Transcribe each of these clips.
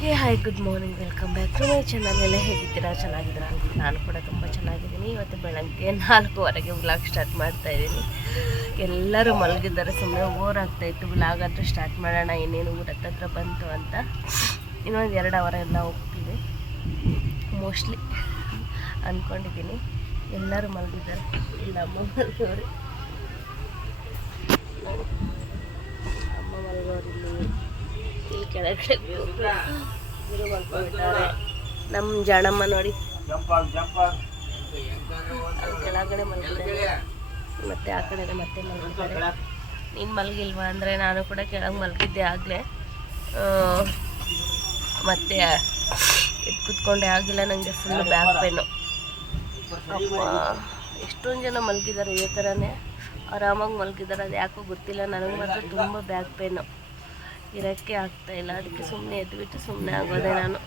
Hey hi good morning welcome back to my channel ಎಲ್ಲ ಹೇಗಿದ್ದೀರಾ? ಚೆನ್ನಾಗಿದ್ದೀರಾ? ನಾನು ಕೂಡ ತುಂಬ ಚೆನ್ನಾಗಿದ್ದೀನಿ. ಇವತ್ತು ಬೆಳಗ್ಗೆ ನಾಲ್ಕೂವರೆಗೆ ವ್ಲಾಗ್ ಸ್ಟಾರ್ಟ್ ಮಾಡ್ತಾ ಇದ್ದೀನಿ. ಎಲ್ಲರೂ ಮಲಗಿದ್ದಾರೆ. ಸುಮ್ಮನೆ ಓರ್ ಆಗ್ತಾ ಇತ್ತು. ವ್ಲಾಗ್ ಆದರೂ ಸ್ಟಾರ್ಟ್ ಮಾಡೋಣ. ಇನ್ನೇನು ಊರ ಹತ್ರ ಬಂತು ಅಂತ. ಇನ್ನೊಂದು ಎರಡು ಅವರ್ ಎಲ್ಲ ಹೋಗ್ತೀವಿ ಮೋಸ್ಟ್ಲಿ ಅಂದ್ಕೊಂಡಿದ್ದೀನಿ ಎಲ್ಲರೂ ಮಲಗಿದ್ದಾರೆ. ಇಲ್ಲ, ಅಮ್ಮ ಮಲಗೋರು. ಅಮ್ಮ ಮಲಗೋರು ಇಲ್ಲಿ ಕೆಳಗಡೆ ನಮ್ಮ ಜಾಣಮ್ಮ ನೋಡಿ. ಕೆಳಗಡೆ ಮಲಗಿದ್ದಾರೆ ಮತ್ತೆ ಆ ಕಡೆ ಮತ್ತೆ ಮಲಗಿದ್ದಾರೆ. ನೀನು ಮಲಗಿಲ್ವಾ? ಅಂದರೆ ನಾನು ಕೂಡ ಕೆಳಗೆ ಮಲಗಿದ್ದೆ ಆಗಲೇ. ಮತ್ತೆ ಎದ್ದು ಕುತ್ಕೊಂಡೆ ಆಗಿಲ್ಲ ನನಗೆ ಫುಲ್ ಬ್ಯಾಕ್ ಪೇನು ಎಷ್ಟೊಂದು ಜನ ಮಲಗಿದ್ದಾರೆ ಈ ಥರನೇ ಆರಾಮಾಗಿ ಮಲಗಿದ್ದಾರೆ. ಅದು ಯಾಕೋ ಗೊತ್ತಿಲ್ಲ. ನನಗೆ ಮಾತ್ರ ತುಂಬ ಬ್ಯಾಕ್ ಪೇನು ಇರೋಕ್ಕೆ ಆಗ್ತಾ ಇಲ್ಲ. ಅದಕ್ಕೆ ಸುಮ್ಮನೆ ಎದ್ಬಿಟ್ಟು ಸುಮ್ಮನೆ ಆಗೋದೆ ನಾನು.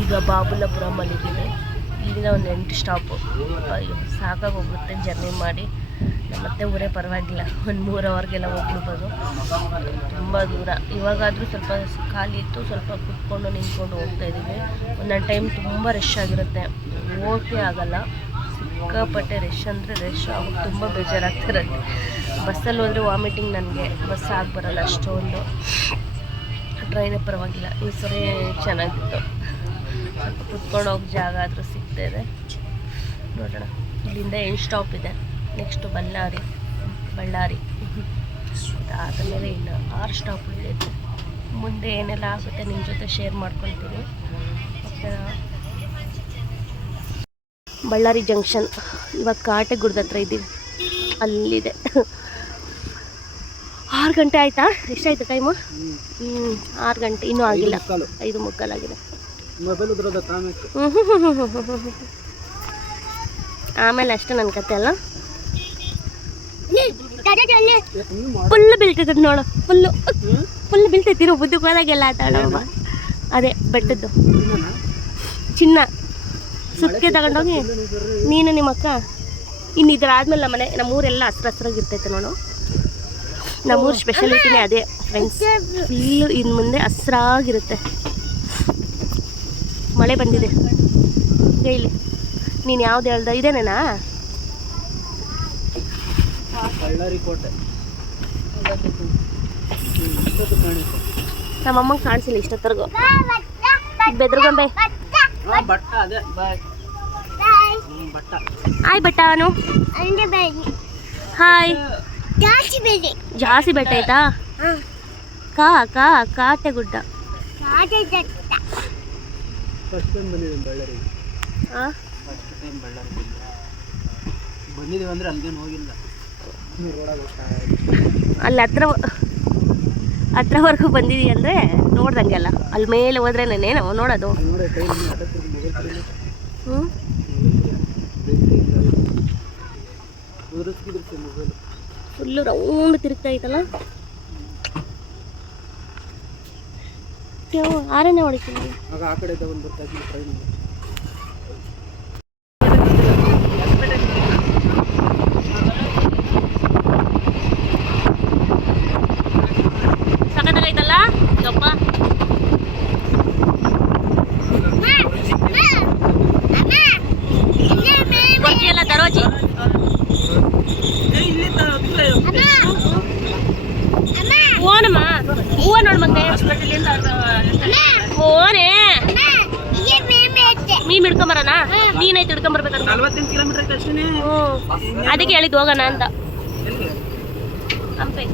ಈಗ ಬಾಬುಲಪುರ ಮಲಗಿದ್ದೀನಿ ಇಲ್ಲಿನ ಒಂದು ಎಂಟು ಸ್ಟಾಪು ಅಯ್ಯೋ, ಸಾಕಾಗೋಗುತ್ತೆ ಜರ್ನಿ ಮಾಡಿ. ಮತ್ತೆ ಊರೇ ಪರವಾಗಿಲ್ಲ. ಒಂದು ಮೂರು ಅವರ್ಗೆಲ್ಲ ಹೋಗ್ಬಿಡ್ಬೋದು. ತುಂಬ ದೂರ. ಇವಾಗಾದರೂ ಸ್ವಲ್ಪ ಖಾಲಿ ಇತ್ತು. ಸ್ವಲ್ಪ ಕುತ್ಕೊಂಡು ನಿಂತ್ಕೊಂಡು ಹೋಗ್ತಾ ಒಂದೊಂದು ಟೈಮ್ ತುಂಬ ರಶ್ ಆಗಿರುತ್ತೆ. ಹೋಗಕ್ಕೆ ಆಗಲ್ಲ. ಸಿಕ್ಕಾಪಟ್ಟೆ ರಶ್ ಅಂದರೆ ರಶ್ ಆಗೋದು ತುಂಬ ಬೇಜಾರಾಗ್ತಿರುತ್ತೆ ಬಸ್ಸಲ್ಲಿ ಹೋದರೆ ವಾಮಿಟಿಂಗ್ ನನಗೆ, ಬಸ್ ಆಗಿ ಬರಲ್ಲ ಅಷ್ಟೊಂದು. ಟ್ರೈನೇ ಪರವಾಗಿಲ್ಲ, ಈ ಸರಿ ಚೆನ್ನಾಗಿತ್ತು. ಸ್ವಲ್ಪ ಕುತ್ಕೊಂಡು ಹೋಗಿ ಜಾಗ ಆದರೂ ಸಿಗ್ತಾ ಇದೆ. ನೋಡೋಣ, ಇಲ್ಲಿಂದ ಏನು ಸ್ಟಾಪ್ ಇದೆ? ನೆಕ್ಸ್ಟು ಬಳ್ಳಾರಿ ಬಳ್ಳಾರಿ. ಅದಾದಮೇಲೆ ಇನ್ನು ಆರು ಸ್ಟಾಪ್ ಉಳಿದೈತೆ ಮುಂದೆ ಏನೆಲ್ಲ ಆಗುತ್ತೆ ನಿಮ್ಮ ಜೊತೆ ಶೇರ್ ಮಾಡ್ಕೊಳ್ತೀನಿ. ಓಕೆನಾ ಬಳ್ಳಾರಿ ಜಂಕ್ಷನ್. ಇವಾಗ ಕಾಟೆಗುಡ್ದ ಹತ್ರ ಇದ್ದೀವಿ ಅಲ್ಲಿದೆ. ಆರು ಗಂಟೆ ಆಯಿತಾ? ಎಷ್ಟಾಯ್ತು ಟೈಮು ಹ್ಞೂ ಆರು ಗಂಟೆ. ಇನ್ನೂ ಆಗಿಲ್ಲ. ಐದು ಮುಕ್ಕಾಲಾಗಿದೆ. ಆಮೇಲೆ ಅಷ್ಟೇ ನನ್ನ ಕತೆ ಅಲ್ಲ? ಫುಲ್ ಬೀಳ್ತೈತೆ ನೋಡು. ಫುಲ್ಲು ಫುಲ್ ಬೀಳ್ತೈತಿರೋ ಬುದ್ಧಿ ಹೋದಾಗೆಲ್ಲ ಆಟ ಅದೇ ಬೆಟ್ಟದ್ದು. ಚಿನ್ನ. ಸುತ್ತಿಗೆ ತಗೊಂಡೋಗಿ ನೀನು ನಿಮ್ಮ ಅಕ್ಕ. ಇನ್ನು ಇದ್ರ ಆದ್ಮೇಲೆ ನಮ್ಮ ಮನೆ ನಮ್ಮೂರೆಲ್ಲ ಹಸ್ರು ಹಸ್ರಾಗಿರ್ತೈತೆ ನೋಡು. ನಮ್ಮೂರ ಸ್ಪೆಷಾಲಿಟಿನೇ ಅದೇ ಫ್ರೆಂಡ್ಸ್ ಫುಲ್ಲು ಇನ್ನು ಮುಂದೆ ಹಸ್ರಾಗಿರುತ್ತೆ ಮಳೆ ಬಂದಿದೆ. ಹೇಳಿ ನೀನು ಯಾವ್ದು ಹೇಳ್ದ? ಇದೇನೇನಾ? ನಮ್ಮಮ್ಮಂಗೆ ಕಾಣಿಸಿಲ್ಲ ಇಷ್ಟೊತ್ತರ್ಗು. ಬೆದ್ರಗೊಂಬೆ. ಬಟ್ಟ ಅದೇ ಬಾಯ್. ಹ್ಮ್, ಬಟ್ಟ. ಆಯ್ ಹಾಯ್. ಜಾಸ್ತಿ ಬೆಟ್ಟ ಆಯ್ತಾ? ಕಾ ಕಾ ಕಾಟೆ ಗುಡ್ಡ. ಫಸ್ಟ್ ಟೈಮ್ ಬಂದಿದ್ದೀನಿ ಬಳ್ಳಾರಿಗೆ. ಆ? ಫಸ್ಟ್ ಟೈಮ್ ಬಳ್ಳಾರಿ ಬಂದಿದ್ದೀವಿ ಅಂದ್ರೆ ಅಲ್ಲಿಗೇನು ಹೋಗಿಲ್ಲ. ರೋಡಾಗ ಅಲ್ಲಿ ಹತ್ರ ಹತ್ರವರೆಗೂ ಬಂದಿದ್ದೀವಿ ಅಂದರೆ ನೋಡ್ದಂಗೆಲ್ಲ ಅಲ್ಲಿ. ಮೇಲೆ ಹೋದ್ರೆ ನಾನೇನು ನೋಡೋದು? ಅಲ್ಲಿ ಹ್ಞೂ ಫುಲ್ಲು ರೌಂಡ್ ತಿರುಗ್ತಾ ಐತಲ್ಲ ಆರನೇ ಹೊಡಿತೀನಿ ಆಗ ಆ ಕಡೆ ಒಂದು ಬರ್ತಾ ಇದ್ದೀನಿ ಟ್ರೈನ್ ಸಖತ್ತಾಗೈತಲ್ಲ ಯಪ್ಪ ಕೊರ್ಚಿ ಎಲ್ಲ ದರೋಜಿ ಓನಮ್ಮ ಹೂವ ನೋಡ್ ಮತ್ತೆ ಓನೇ ಮೀನ್ ಹಿಡ್ಕೊಂಬರೋಣ ನೀನೈತೆ ಹಿಡ್ಕೊಂಬರ್ಬೇಕಂತ ನಲ್ವತ್ತೆಂಟು ಕಿಲೋಮೀಟರ್ ಐತೆ ಅಷ್ಟೇ ಹ್ಞೂ ಅದಕ್ಕೆ ಹೇಳಿದ್ದು ಹೋಗೋಣ ಅಂತ. ಹಂಪೆ.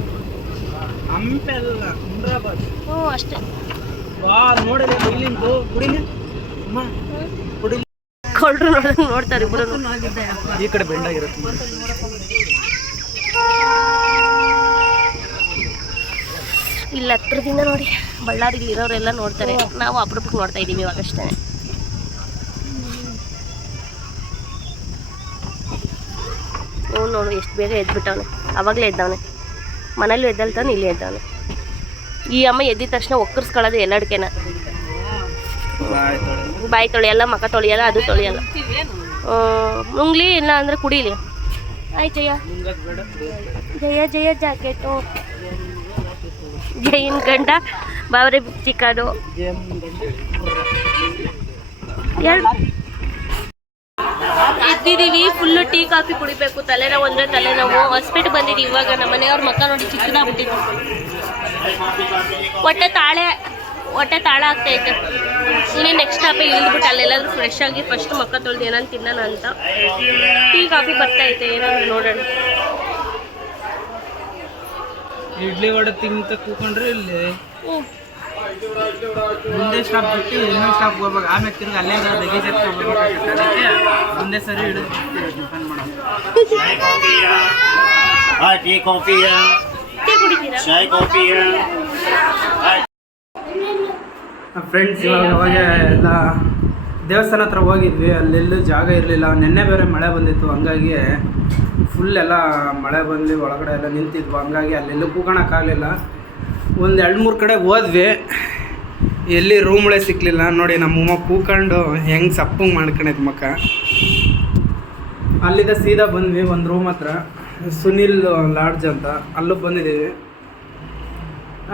ಹಂಪೆ ಅಲ್ಲ ಹುಮ್ರಾಬಾದ್ ಹ್ಞೂ ಅಷ್ಟೇ. ವಾ ನೋಡಿದೆ ಇಲ್ಲಿಂದು ಕುಡಿಲಿ? ಕುಡಿಲಿ. ಕೊಳ್ರು ನೋಡಿದ್ರೆ ನೋಡ್ತಾರೆ ಇಬ್ಬರು ಈ ಕಡೆ ಬೆಂಡಾಗಿರುತ್ತೆ ಇಲ್ಲ ಹತ್ರದಿಂದ ನೋಡಿ. ಬಳ್ಳಾರಿಲಿ ಇರೋರೆಲ್ಲ ನೋಡ್ತಾರೆ. ನಾವು ಅಪರೂಪಕ್ಕೆ ನೋಡ್ತಾ ಇದ್ದೀವಿ ಇವಾಗ ನೋಡು ಎಷ್ಟು ಬೇಗ ಎದ್ಬಿಟ್ಟವನೆ. ಅವಾಗಲೇ ಎದ್ದವನೆ. ಮನೇಲೂ ಎದ್ದಲ್ತಾನೆ ಇಲ್ಲಿ ಎದ್ದವನೆ. ಈ ಅಮ್ಮ ಎದ್ದಿದ ತಕ್ಷಣ ಒಕ್ಕರ್ಸ್ಕೊಳ್ಳೋದು ಎಲ್ಲಡ್ಕೆನ. ಬಾಯಿ ತೊಳೆಯಲ್ಲ ಮಕ ತೊಳೆಯಲ್ಲ ಅದು ತೊಳೆಯಲ್ಲ ಮುಂಗ್ಲಿ ಇಲ್ಲ ಅಂದರೆ ಕುಡೀಲಿ. ಆಯ್ ಜಯ. ಜಯ ಜಯ ಜಾಕೆಟು. ಜೈನ್ ಗಂಡ ಬಾವರೆ ಚಿಕನು ಎರಡು ಎದ್ದಿದ್ದೀವಿ ಫುಲ್ಲು ಟೀ ಕಾಫಿ ಕುಡಿಬೇಕು ತಲೆನೋವು ಅಂದರೆ ತಲೆನೋವು. ಹಾಸ್ಪಿಟ್ಲ್ ಬಂದಿದ್ದೀವಿ ಇವಾಗ ನಮ್ಮ ಮನೆಯವ್ರ ಮಕ್ಕ ನೋಡಿ ಚಿಕ್ಕದಾಗ್ಬಿಟ್ಟಿದ್ವಿ ಹೊಟ್ಟೆ ತಾಳೆ ಹೊಟ್ಟೆ ತಾಳ ಆಗ್ತೈತೆ ಇನ್ನೇ ನೆಕ್ಸ್ಟ್ ಸ್ಟಾಪೇ ಇಳಿದ್ಬಿಟ್ಟು ಅಲ್ಲೆಲ್ಲಾದ್ರೂ ಫ್ರೆಶ್ ಆಗಿ ಫಸ್ಟ್ ಮಕ್ಕ ತೊಳೆದು ಏನಂತ ತಿನ್ನೋಣ ಅಂತ. ಟೀ ಕಾಫಿ ಬರ್ತೈತೆ ಏನಾದ್ರು ನೋಡೋಣ. ಇಡ್ಲಿ ವಡೆ ತಿಂತ ಕೂಕೊಂಡ್ರೆ ಇಲ್ಲಿ? ಮುಂದೆ ಸ್ಟಾಪ್ ಬಿಟ್ಟು ಇನ್ನೊಂದು ಸ್ಟಾಪ್ ಹೋಗ್ಬೇಕು. ಆಮೇಲೆ ತಿರ್ಗಿ ಅಲ್ಲೇ ಲಗೇಜ್ ಅದಕ್ಕೆ ಒಂದೇ ಸರಿ ಹಿಡಿದು ಮಾಡೋದು. Tea ya. ಫ್ರೆಂಡ್ಸ್ ಇವಾಗ ಅವಾಗ ಎಲ್ಲ ದೇವಸ್ಥಾನ ಹತ್ರ ಹೋಗಿದ್ವಿ. ಅಲ್ಲೆಲ್ಲೂ ಜಾಗ ಇರಲಿಲ್ಲ. ನಿನ್ನೆ ಬೇರೆ ಮಳೆ ಬಂದಿತ್ತು. ಹಂಗಾಗಿ ಫುಲ್ ಎಲ್ಲ ಮಳೆ ಬಂದು ಒಳಗಡೆ ಎಲ್ಲ ನಿಂತಿದ್ವು. ಹಂಗಾಗಿ ಅಲ್ಲೆಲ್ಲೂ ಕೂಗೋಣಕ್ಕಾಗಲಿಲ್ಲ. ಒಂದು ಎರಡು ಮೂರು ಕಡೆ ಹೋದ್ವಿ. ಎಲ್ಲಿ ರೂಮ್ಗಳೇ ಸಿಕ್ಕಲಿಲ್ಲ ನೋಡಿ ನಮ್ಮಮ್ಮ ಕೂಕೊಂಡು ಹೆಂಗೆ ಸಪ್ಪಂಗೆ ಮಾಡ್ಕೊಂಡೈತೆ ಮಕ್ಕ ಅಲ್ಲಿಂದ ಸೀದಾ ಬಂದ್ವಿ ಒಂದು ರೂಮ್ ಹತ್ರ. ಸುನಿಲ್ ಲಾಡ್ಜ್ ಅಂತ. ಅಲ್ಲೂ ಬಂದಿದ್ದೀವಿ.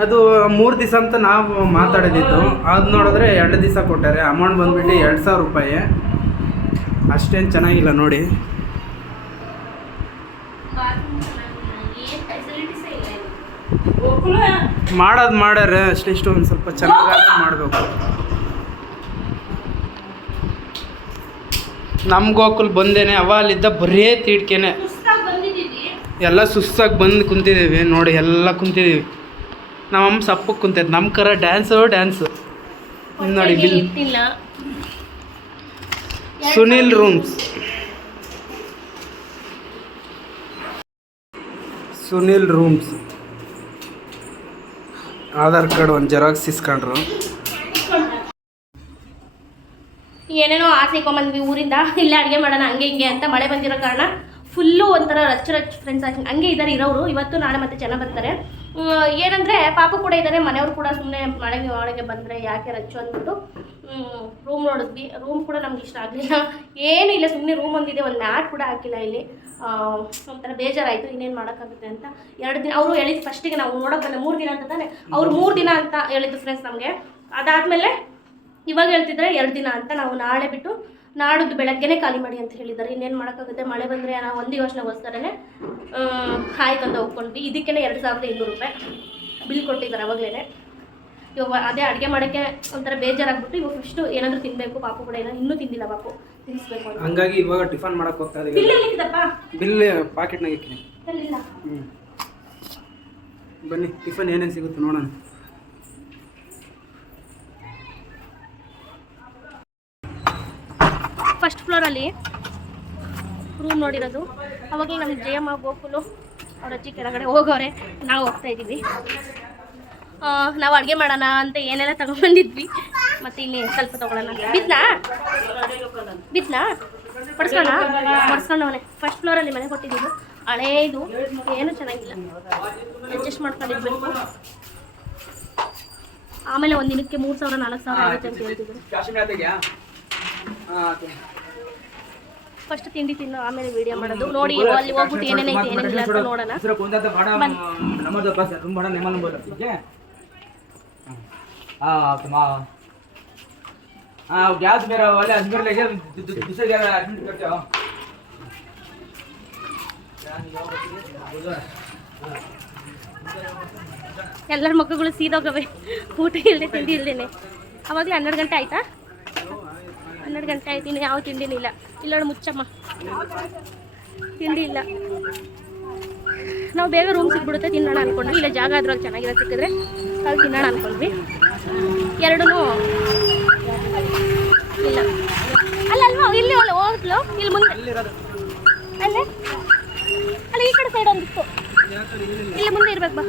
ಅದು ಮೂರು ದಿವಸ ಅಂತ ನಾವು ಮಾತಾಡಿದ್ದು ಅದು ನೋಡಿದ್ರೆ ಎರಡು ದಿವಸ ಕೊಟ್ಟಾರೆ. ಅಮೌಂಟ್ ಬಂದ್ಬಿಟ್ಟು ಎರಡು ಸಾವಿರ ರೂಪಾಯಿ. ಅಷ್ಟೇನು ಚೆನ್ನಾಗಿಲ್ಲ ನೋಡಿ. ಮಾಡೋದು ಮಾಡ್ಯಾರ ಅಷ್ಟೇ ಇಷ್ಟು ಒಂದು ಸ್ವಲ್ಪ ಚೆನ್ನಾಗಿ ಮಾಡಬೇಕು. ನಮ್ಮ ಗೋಕುಲ್ ಬಂದೇನೆ ಅವ ಅಲ್ಲಿದ್ದ ಬರೇ ತೀಡ್ಕೆನೆ. ಎಲ್ಲ ಸುಸ್ತಾಗಿ ಬಂದು ಕುಂತಿದ್ದೀವಿ ನೋಡಿ ಎಲ್ಲ ಕುಂತಿದ್ದೀವಿ. ನಮ್ಮಮ್ಮ ಸಪ್ಪಕ್ಕೆ ಕುಂತೈತೆ ನಮ್ಮ ಕರ ಡ್ಯಾನ್ಸು ಡ್ಯಾನ್ಸು. ನೋಡಿ bill. Sunil rooms. Sunil rooms. Aadhaar card ಒಂದು ಜೆರಾಕ್ಸ್ ಇಸ್ಕೊಂಡ್ರು. ಏನೇನೋ ಆಸೆ ಇಟ್ಕೊಂಬಂದ್ವಿ ಊರಿಂದ. ಇಲ್ಲೇ ಅಡುಗೆ ಮಾಡೋಣ, ಹಂಗೆ ಹಿಂಗೆ ಅಂತ ಮಳೆ ಬಂದಿರೋ ಕಾರಣ ಫುಲ್ಲು ಒಂಥರ ರಚ್ಚ ರಚ್ ಫ್ರೆಂಡ್ಸ್ ಹಂಗೆ ಇದ್ದಾರೆ ಇರೋರು ಇವತ್ತು ನಾಳೆ ಮತ್ತೆ ಜನ ಬರ್ತಾರೆ. ಏನಂದರೆ ಪಾಪು ಕೂಡ ಇದ್ದಾರೆ ಮನೆಯವರು ಕೂಡ ಸುಮ್ಮನೆ ಮಳೆಗೆ ಒಳಗೆ ಬಂದರೆ ಯಾಕೆ ರಚ್ಚು ಅಂದ್ಬಿಟ್ಟು ರೂಮ್ ನೋಡಿದ್ವಿ. ರೂಮ್ ಕೂಡ ನಮ್ಗೆ ಇಷ್ಟ ಆಗಲಿಲ್ಲ. ಏನೂ ಇಲ್ಲ ಸುಮ್ಮನೆ ರೂಮ್ ಒಂದಿದೆ, ಒಂದು ಮ್ಯಾಟ್ ಕೂಡ ಹಾಕಿಲ್ಲ ಇಲ್ಲಿ. ಒಂಥರ ಬೇಜಾರಾಯಿತು, ಇನ್ನೇನು ಮಾಡೋಕ್ಕಾಗುತ್ತೆ ಅಂತ. ಎರಡು ದಿನ ಅವರು ಹೇಳಿದ್ದು ಫಸ್ಟಿಗೆ ನಾವು ನೋಡೋಕೆ ಬಂದೆ, ಮೂರು ದಿನ ಅಂತ ತಾನೆ. ಅವ್ರು ಮೂರು ದಿನ ಅಂತ ಹೇಳಿದ್ದು ಫ್ರೆಂಡ್ಸ್ ನಮಗೆ. ಅದಾದಮೇಲೆ ಇವಾಗ ಹೇಳ್ತಿದ್ರೆ ಎರಡು ದಿನ ಅಂತ ನಾವು ನಾಳೆ ಬಿಟ್ಟು ನಾಡಿದ್ದು ಬೆಳಗ್ಗೆನೇ ಖಾಲಿ ಮಾಡಿ ಅಂತ ಹೇಳಿದ್ದಾರೆ. ಇನ್ನೇನು ಮಾಡೋಕ್ಕಾಗುತ್ತೆ? ಮಳೆ ಬಂದರೆ ನಾವು ಒಂದು ಯೋಚನೆಗೋಸ್ಕರನೇ ಆಯ್ತು ಅಂತ ಒಪ್ಕೊಂಡ್ವಿ ಇದಕ್ಕೇ ಎರಡು ಸಾವಿರದ ಇನ್ನೂರು ರೂಪಾಯಿ ಬಿಲ್ ಕೊಟ್ಟಿದ್ದಾರೆ ಅವಾಗಲೇ ಇವಾಗ ಅದೇ ಅಡುಗೆ ಮಾಡೋಕ್ಕೆ ಒಂಥರ ಬೇಜಾರಾಗ್ಬಿಟ್ಟು ಇವಾಗ ಫಸ್ಟು ಏನಾದರೂ ತಿನ್ನಬೇಕು ಪಾಪು ಕೂಡ ಏನೋ ಇನ್ನೂ ತಿಂದಿಲ್ಲ ಪಾಪು. ಹಂಗಾಗಿ ಇವಾಗ ಟಿಫನ್ ಮಾಡಕ್ ಹೋಗ್ತಾ ಬಿಲ್ ಇದೀವಿ ಬಿಲ್ ಪಾಕೆಟ್ನಾಗ ಇಕ್ಕಿನಿ. ಹ್ಞೂ ಬನ್ನಿ ಟಿಫನ್ ಏನೇನು ಸಿಗುತ್ತೆ ನೋಡೋಣ. ಫಸ್ಟ್ ಫ್ಲೋರಲ್ಲಿ ರೂಮ್ ನೋಡಿರೋದು. ಅವಾಗ ನಮ್ಮ ಜಯಮ್ಮ ಗೋಕುಲು ಅವ್ರ ಅಜ್ಜಿ ಕೆಳಗಡೆ ಹೋಗೋರೆ ನಾವು ಹೋಗ್ತಾ ಇದೀವಿ. ಆ, ನಾವು ಅಡುಗೆ ಮಾಡೋಣ ಅಂತ ಏನೆಲ್ಲ ತಗೊಂಡ್ಬಂದಿದ್ವಿ ಮತ್ತು ಇಲ್ಲಿ ಸ್ವಲ್ಪ ತಗೊಳ್ಳೋಣ ಬಿದ್ನಾ? ಬಿದ್ನಾ? ಪಡಿಸ್ಕೊಂಡ ಮನೆ ಫಸ್ಟ್ ಫ್ಲೋರ್ ಅಲ್ಲಿ ಮನೆ ಕೊಟ್ಟಿದ್ದು ಹಳೇ ಇದು ಏನೂ ಚೆನ್ನಾಗಿಲ್ಲ. ಅಡ್ಜಸ್ಟ್ ಮಾಡ್ಕೊಂಡಿರ್ಬೇಕು ಆಮೇಲೆ ಒಂದು ದಿನಕ್ಕೆ ಮೂರು ಸಾವಿರ ನಾಲ್ಕು ಸಾವಿರ ಆಗುತ್ತೆ ಅಂತ ಹೇಳ್ತಿದ್ರು. ಫಸ್ಟ್ ತಿಂಡಿ ತಿನ್ನು ಆಮೇಲೆ ವಿಡಿಯೋ ಮಾಡೋದು. ನೋಡಿ ಅಲ್ಲಿ ಹೋಗ್ಬಿಟ್ಟು ಏನೇನು ಐತೆ ಏನೇನಿಲ್ಲ ಅಂತ ನೋಡೋಣ. ಬನ್ನಿ. ಬೇರೆ? ಒಳ್ಳೆ ಎಲ್ಲರ ಮಕ್ಕಳು ಸೀದೋಗವೆ. ಊಟ ಇಲ್ಲದೆ ತಿಂಡಿ ಇಲ್ದೇನೆ. ಅವಾಗಲೇ ಹನ್ನೆರಡು ಗಂಟೆ ಆಯ್ತಾ? ಹನ್ನೆರಡು ಗಂಟೆ ಆಯ್ತೀನಿ ಯಾವ ತಿಂಡಿನೂ ಇಲ್ಲ. ಇಲ್ಲೋಳು ಮುಚ್ಚಮ್ಮ. ತಿಂಡಿ ಇಲ್ಲ. ನಾವು ಬೇಗ ರೂಮ್ ಸಿಕ್ಬಿಡುತ್ತೆ, ತಿನ್ನೋಣ ಅನ್ಕೊಂಡ್ವಿ. ಇಲ್ಲ ಜಾಗ ಅದ್ರಲ್ಲಿ ಚೆನ್ನಾಗಿರೋ ಸಿಕ್ಕಿದ್ರೆ ಅಲ್ಲಿ ತಿನ್ನೋಣ ಅನ್ಕೊಂಡ್ವಿ. ಎರಡೂ ಇಲ್ಲ ಅಲ್ಲ, ಅಲ್ವಾ? ಇಲ್ಲಿ ಇಲ್ಲಿ ಮುಂದೆ. ಅಲ್ಲೇ? ಅಲ್ಲ, ಈ ಕಡೆ ಸೈಡ್ ಒಂದಿತ್ತು. ಇಲ್ಲಿ ಮುಂದೆ ಇರ್ಬೇಕು, ಬಾ.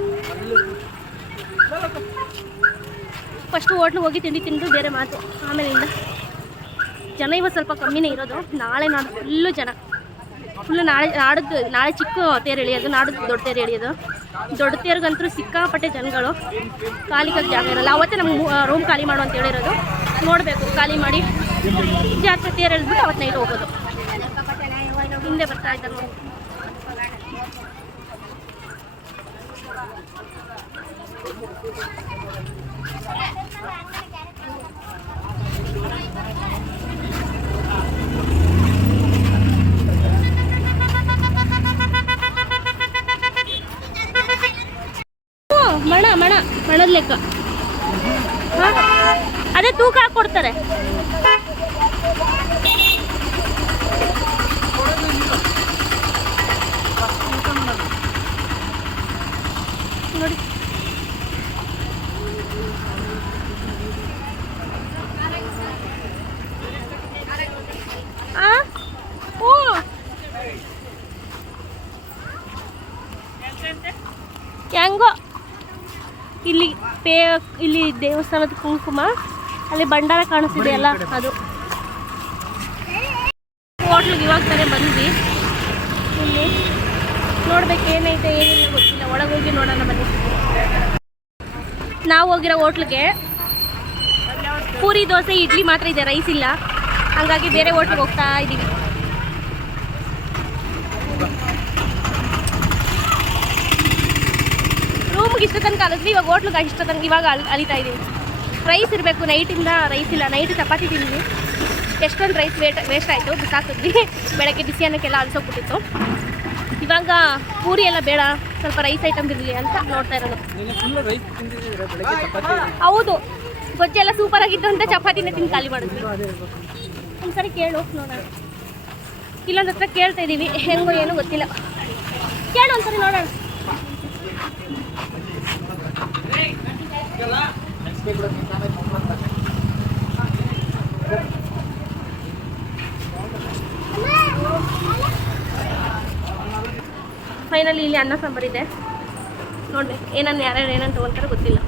ಫಸ್ಟು ಹೋಟ್ಲು ಹೋಗಿ ತಿಂಡಿ ತಿಂದು ಬೇರೆ ಮಾತು. ಆಮೇಲೆ ಇಲ್ಲ. ಜನ ಇವತ್ತು ಸ್ವಲ್ಪ ಕಮ್ಮಿನೇ ಇರೋದು. ನಾಳೆ ನಾಡು ಫುಲ್ಲು ಜನ. ಫುಲ್ಲು ನಾಳೆ ನಾಡದ್ದು ನಾಳೆ ಚಿಕ್ಕ ತೇರು ಎಳಿಯೋದು ನಾಡದ್ದು ದೊಡ್ಡ ತೇರು ಎಳಿಯೋದು. ದೊಡ್ಡ ತೇರಿಗಂತೂ ಸಿಕ್ಕಾಪಟ್ಟೆ ಜನಗಳು. ಖಾಲಿಗಾಗಿ ಜಾಗ ಇರಲ್ಲ. ಅವತ್ತೇ ನಮ್ಗೆ ರೂಮ್ ಖಾಲಿ ಮಾಡು ಅಂತ ಹೇಳಿರೋದು. ನೋಡಬೇಕು, ಖಾಲಿ ಮಾಡಿ. ಜಾತ್ರೆ ತೇರು ಎಳೆದ್ಬಿಟ್ಟು ಅವತ್ತು ನೈಟ್ ಹೋಗೋದು ಹಿಂದೆ ಬರ್ತಾ ಇದ್ದಾರೆ ಮಣ ಮಣ, ಮಣದ ಲೆಕ್ಕ? ಅದೇ ತೂಕ ಹಾಕಿ ಕೊಡ್ತಾರೆ ನೋಡಿ ಆ? ಓ ಹೆಂಗೋ ಇಲ್ಲಿ ಪೇ, ಇಲ್ಲಿ ದೇವಸ್ಥಾನದ ಕುಂಕುಮ, ಅಲ್ಲಿ ಭಂಡಾರ ಕಾಣಿಸ್ತಿದೆಯಲ್ಲ ಅದು. ಹೋಟ್ಲಿಗೆ ಇವಾಗ ತಾನೇ ಬಂದ್ವಿ. ಇಲ್ಲಿ ನೋಡ್ಬೇಕು ಏನೈತೆ, ಏನಿಲ್ಲ ಗೊತ್ತಿಲ್ಲ. ಒಳಗೆ ಹೋಗಿ ನೋಡೋಣ ಬನ್ನಿ. ನಾವು ಹೋಗಿರೋ ಹೋಟ್ಲಿಗೆ ಪೂರಿ, ದೋಸೆ, ಇಡ್ಲಿ ಮಾತ್ರ ಇದೆ, ರೈಸ್ ಇಲ್ಲ. ಹಾಗಾಗಿ ಬೇರೆ ಹೋಟ್ಲಿಗೆ ಹೋಗ್ತಾ ಇದ್ದೀವಿ ರೂಮ್ಗೆ ಇಷ್ಟ ತನಕ ಅಲಿದ್ವಿ ಇವಾಗ ಹೋಟ್ಲಿಗೆ ಇಷ್ಟ ತನಕ ಇವಾಗ ಅಲ್ ಅಲಿತಾ ಇದ್ದೀವಿ ರೈಸ್ ಇರಬೇಕು ನೈಟಿಂದ ರೈಸ್ ಇಲ್ಲ. ನೈಟ್ ಚಪಾತಿ ತಿಂದ್ವಿ. ಎಷ್ಟೊಂದು ರೈಸ್ ವೇಟ್ ವೇಸ್ಟ್ ಆಯಿತು ಬಿಸಾಕಿದ್ವಿ ಬೆಳಗ್ಗೆ ಬಿಸಿ ಅನ್ನಕ್ಕೆಲ್ಲ ಅಲ್ಸೋಗ್ಬಿಟ್ಟಿತ್ತು. ಇವಾಗ ಪೂರಿ ಎಲ್ಲ ಬೇಡ ಸ್ವಲ್ಪ ರೈಸ್ ಐಟಮ್ ಇರಲಿ ಅಂತ ನೋಡ್ತಾ ಇರೋದು. ಹೌದು. ಗೊಜ್ಜೆಲ್ಲ ಸೂಪರ್ ಆಗಿತ್ತು ಅಂತ ಚಪಾತಿನ ತಿಂದು ಖಾಲಿ ಮಾಡಿದ್ವಿ. ಒಂದ್ಸರಿ ಕೇಳು ನೋಡೋಣ. ಇಲ್ಲೊಂದು ಹತ್ರ ಕೇಳ್ತಾ ಇದ್ದೀವಿ ಹೆಂಗೋ ಏನೋ ಗೊತ್ತಿಲ್ಲ. ಕೇಳು ಒಂದ್ಸರಿ ನೋಡೋಣ. ಫೈನಲಿ ಇಲ್ಲಿ ಅನ್ನ ಸಾಂಬಾರಿದೆ ನೋಡ್ಬೇಕು ಏನನ್ನ ಯಾರ್ಯಾರು ಏನಂತ ತಗೊಂತಾರೆ ಗೊತ್ತಿಲ್ಲ.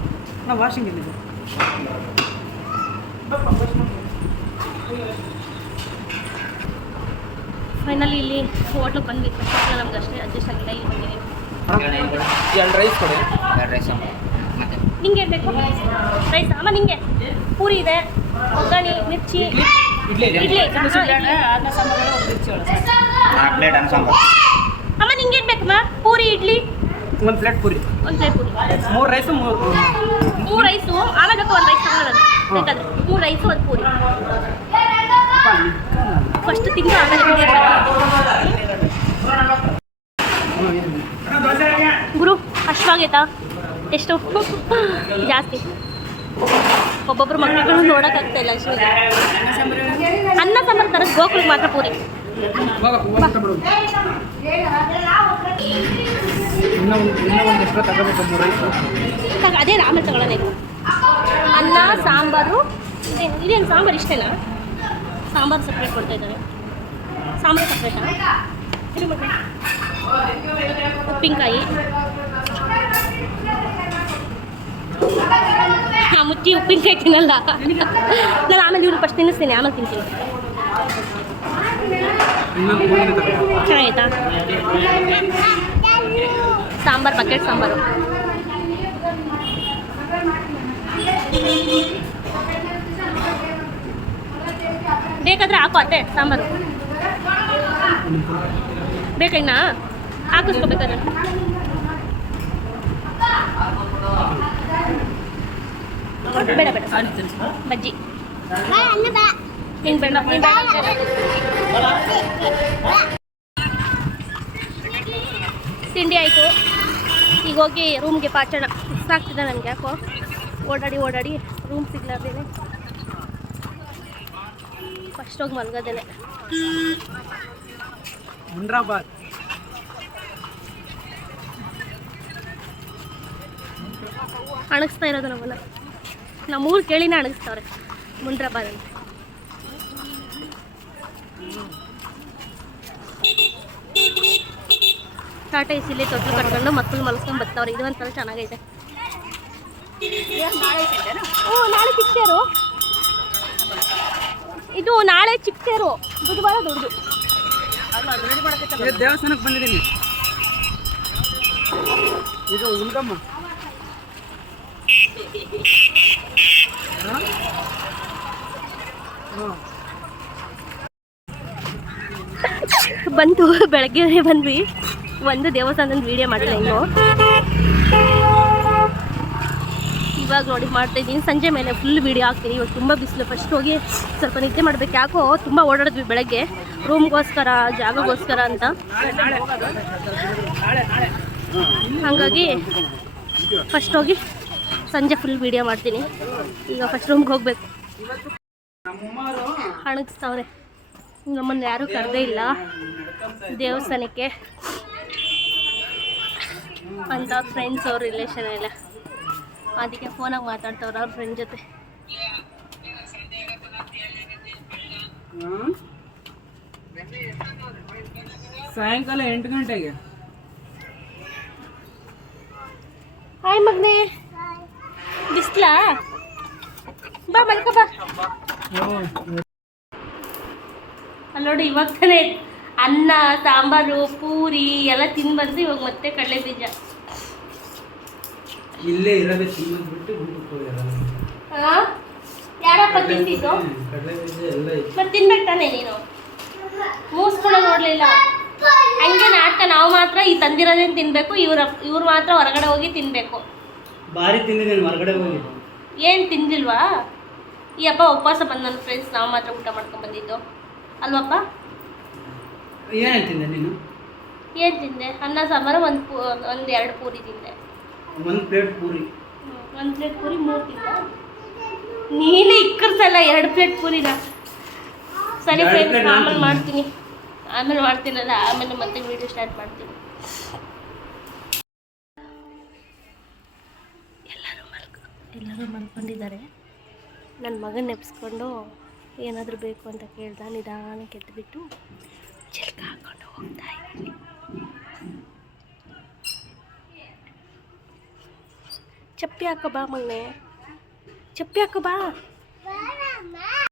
ನಾವು ವಾಷಿಂಗ್ ಇಲ್ಲಿ ಫೈನಲಿ ಇಲ್ಲಿ ಹೋಟ್ಲಿಗೆ ಬಂದಿತ್ತು ನಮ್ಗೆ ಅಷ್ಟೇ ಅಡ್ಜಸ್ಟ್ ಆಗಿಲ್ಲ ಇಲ್ಲಿ ಬಂದಿದ್ದೀವಿ ಎರಡು ರೈಸ್ ಕೊಡಿ. ನಿಂಗೆ ಏನು ಬೇಕು? ರೈಸ್? ಅಮ್ಮ ನಿಂಗೆ. ಪೂರಿ ಇದೆ ಒಗ್ಗರಣೆ ಮಿರ್ಚಿ. ಇಡ್ಲಿ. ಅಮ್ಮ ನಿಂಗೆ ಏನು ಬೇಕಮ್ಮ ಪೂರಿ ಇಡ್ಲಿ? ಒಂದು ಪ್ಲೇಟ್ ಪೂರಿ. ಒಂದು ಪ್ಲೇಟ್ ಪೂರಿ. ಮೂರು ರೈಸು ಮೂರು ಮೂರು ರೈಸು? ಆಮೇಲೆ ಒಂದು ರೈಸ್ ತಗೊಳ್ಳೋದು ಬೇಕಾದ್ರೆ. ಮೂರು ರೈಸು ಒಂದು ಪೂರಿ. ಫಸ್ಟ್ ತಿನ್ನೋ ಆಮೇಲೆ ತಿಂದಿರ್ತಾರೆ ಗುರು ಅಷ್ಟವಾಗೈತಾ ಎಷ್ಟು? ಜಾಸ್ತಿ. ಒಬ್ಬೊಬ್ರು ಮಕ್ಕಳುಗಳು ನೋಡೋಕ್ಕಾಗ್ತಾ ಇಲ್ಲ ಅನ್ನ ಸಾಂಬಾರು ತರ ಗೋಕುಳಿಗೆ ಮಾತ್ರ ಪೂರಿ. ಅದೇ ಆಮೇಲೆ ತಗೊಳ್ಳೋಣ ಅನ್ನ, ಸಾಂಬಾರು ಇದೇನು ಸಾಂಬಾರು ಇಷ್ಟೇನಾ ಸಾಂಬಾರು ಸಪ್ರೇಟ್ ಕೊಡ್ತಾ ಇದ್ದಾರೆ. ಸಾಂಬಾರು ಸಪ್ರೇಟಾ ಉಪ್ಪಿನಕಾಯಿ. ಹಾಂ, ಮುಚ್ಚಿ ಉಪ್ಪಿನಕಾಯಿ ತಿನ್ನಲ್ಲ. ನಾನು ಆಮೇಲೆ ಇವ್ರು ಫಸ್ಟ್ ತಿನ್ನಿಸ್ತೀನಿ, ಆಮೇಲೆ ತಿಂತೀನಿ. ಚೆನ್ನಾಗೈತಾ? ಸಾಂಬಾರು ಬಕೆಟ್ ಸಾಂಬಾರು. ಬೇಕಾದ್ರೆ ಹಾಕು ಅತ್ತೆ, ಸಾಂಬಾರು. ಬೇಕಾಯ್ನಾ ಹಾಕಿಸ್ಕೋಬೇಕಾದ್ರೆ ಬೇಡ ಬೇಡ ಬಜ್ಜಿ. ನೀನು ಬೇಡ ನೀನ್ ಬೇಡ ತಿಂಡಿ ಆಯಿತು. ಈಗ ಹೋಗಿ ರೂಮ್ಗೆ ಪಾಚಣ ಸಾಕ್ತಿದೆ ನನಗೆ ಯಾಕೋ. ಓಡಾಡಿ ಓಡಾಡಿ ರೂಮ್ ಸಿಗ್ಲಾರ್ದೇನೆ ಫಸ್ಟ್ ಹೋಗಿ ಮಲ್ಗೋದೇನೆ. ಅಣಗಿಸ್ತಾ ಇರೋದು ನಮ್ಮನ್ನ. ನಮ್ಮೂರು ಕೇಳಿನೇ ಅಣಗಿಸ್ತಾವ್ರೆ ಮುಂಡ್ರಾಬಾದ್ ಅಂತ ಟಾಟಾ ಇಸಿಲಿ ತೊಟ್ಟು ಕಟ್ಕೊಂಡು ಮಕ್ಕಳು ಮಲಸ್ಕೊಂಡು ಬರ್ತಾವ್ರೆ ಇದು ಒಂಥರ ಚೆನ್ನಾಗೈತೆ. ಓ, ನಾಳೆ ಚಿಕ್ಕೇರು ಇದು ನಾಳೆ ಚಿಕ್ಕೇರು ಬುಧವಾರ ದುಡ್ದು ದೇವಸ್ಥಾನಕ್ಕೆ ಬಂದಿದ್ದೀನಿ. ಇದು ಉಲ್ಗಮ್ಮ. ಹಾಂ ಬಂತು ಬೆಳಗ್ಗೆ ಬಂದ್ವಿ. ಒಂದು ದೇವಸ್ಥಾನದ ವಿಡಿಯೋ ಮಾಡಿಲ್ಲ ಇನ್ನು ಇವಾಗ ನೋಡಿ, ಮಾಡ್ತಾ ಇದ್ದೀನಿ. ಸಂಜೆ ಮೇಲೆ ಫುಲ್ ವೀಡಿಯೋ ಹಾಕ್ತೀನಿ. ಇವಾಗ ತುಂಬ ಬಿಸಿಲು. ಫಸ್ಟ್ ಹೋಗಿ ಸ್ವಲ್ಪ ನಿದ್ದೆ ಮಾಡ್ಬೇಕು. ಯಾಕೋ ತುಂಬ ಓಡಾಡಿದ್ವಿ ಬೆಳಗ್ಗೆ. ರೂಮ್ಗೋಸ್ಕರ ಜಾಗಗೋಸ್ಕರ ಅಂತ. ಹಾಗಾಗಿ ಫಸ್ಟ್ ಹೋಗಿ ಸಂಜೆ ಫುಲ್ ವೀಡಿಯೋ ಮಾಡ್ತೀನಿ. ಈಗ ಫಸ್ಟ್ ರೂಮ್ಗೆ ಹೋಗ್ಬೇಕು. ಹಣಗಿಸ್ತಾವ್ರೆ. ನಮ್ಮನ್ನು ಯಾರೂ ಕರೆದೇ ಇಲ್ಲ. ದೇವಸ್ಥಾನಕ್ಕೆ. ಅಂತ ಫ್ರೆಂಡ್ಸ್ ಅವ್ರ ರಿಲೇಷನ್ ಎಲ್ಲ. ಅದಕ್ಕೆ ಫೋನಾಗಿ ಮಾತಾಡ್ತವ್ರೆ ಅವ್ರ ಫ್ರೆಂಡ್ ಜೊತೆ. ಸಾಯಂಕಾಲ ಎಂಟು ಗಂಟೆಗೆ. ಹಾಯ್ ಮಗ್ನೆ. ಬಿಸ್ಲಾ? ಬಾ ಮಲ್ಕ ಬಾ. ಅಲ್ಲಿ ನೋಡಿ ಇವಾಗ ತಾನೇ ಅನ್ನ ಸಾಂಬಾರು ಪೂರಿ ಎಲ್ಲ ತಿಂದು ಬಂದು ಇವಾಗ ಮತ್ತೆ ಕಡಲೆ ಬೀಜ. ಇಲ್ಲೇ ಇರೋದೇ ಯಾರಪ್ಪ ಮತ್ತೆ ತಿನ್ಬೇಕು ತಾನೇ ನೀನು? ಮೂಸ್ಕೊಳ್ಳೋ ನೋಡ್ಲಿಲ್ಲ. ಹಂಗೆ ನಾಟಕ ನಾವು ಮಾತ್ರ ಈ ತಂದಿರೋದೇನು ತಿನ್ಬೇಕು ಇವ್ರ ಇವ್ರು ಮಾತ್ರ ಹೊರಗಡೆ ಹೋಗಿ ತಿನ್ಬೇಕು. ಭಾರಿ ತಿಂದಿದ್ದೀನಿ ಹೊರಗಡೆ ಹೋಗಿ. ಏನು ತಿಂದಿಲ್ವಾ? ಈ ಅಪ್ಪ ಉಪವಾಸ ಬಂದ ನನ್ನ ಫ್ರೆಂಡ್ಸ್ ನಾವು ಮಾತ್ರ ಊಟ ಮಾಡ್ಕೊಂಡು ಬಂದಿದ್ದು. ಅಲ್ವಪ್ಪ ಏನೇನು ತಿಂದೆ ನೀನು? ಏನು ತಿಂದೆ? ಅನ್ನ ಸಾಂಬಾರು ಒಂದು ಪೂ ಒಂದು ಎರಡು ಪೂರಿ ತಿಂದೆ. ಒಂದು ಪ್ಲೇಟ್ ಪೂರಿ. ಒಂದು ಪ್ಲೇಟ್ ಪೂರಿ ಮೂರು ತಿಂದೆ. ನೀನೇ ಇಕ್ಕರ್ಸಲ್ಲ ಎರಡು ಪ್ಲೇಟ್ ಪೂರಿನ. ಸರಿ ಫ್ರೆಂಡ್ಸ್ ಆಮೇಲೆ ಮಾಡ್ತೀನಿ. ಆಮೇಲೆ ಮಾಡ್ತೀನಲ್ಲ ಆಮೇಲೆ ಮತ್ತೆ ವೀಡಿಯೋ ಸ್ಟಾರ್ಟ್ ಮಾಡ್ತೀನಿ. ಎಲ್ಲರೂ ಮಲ್ಕೊಂಡಿದ್ದಾರೆ. ನನ್ನ ಮಗನ ನೆಪ್ಸ್ಕೊಂಡು ಏನಾದರೂ ಬೇಕು ಅಂತ ಕೇಳ್ದ ನಿಧಾನಕ್ಕೆ ಎದ್ದುಬಿಟ್ಟು ಚಿಲ್ಕ ಹಾಕೊಂಡು ಹೋಗ್ತಾ ಇದ್ದೀನಿ. ಚಪ್ಪಿ ಹಾಕೋ ಬಾ ಮೊನ್ನೆ ಚಪ್ಪಿ ಹಾಕೋ ಬಾ.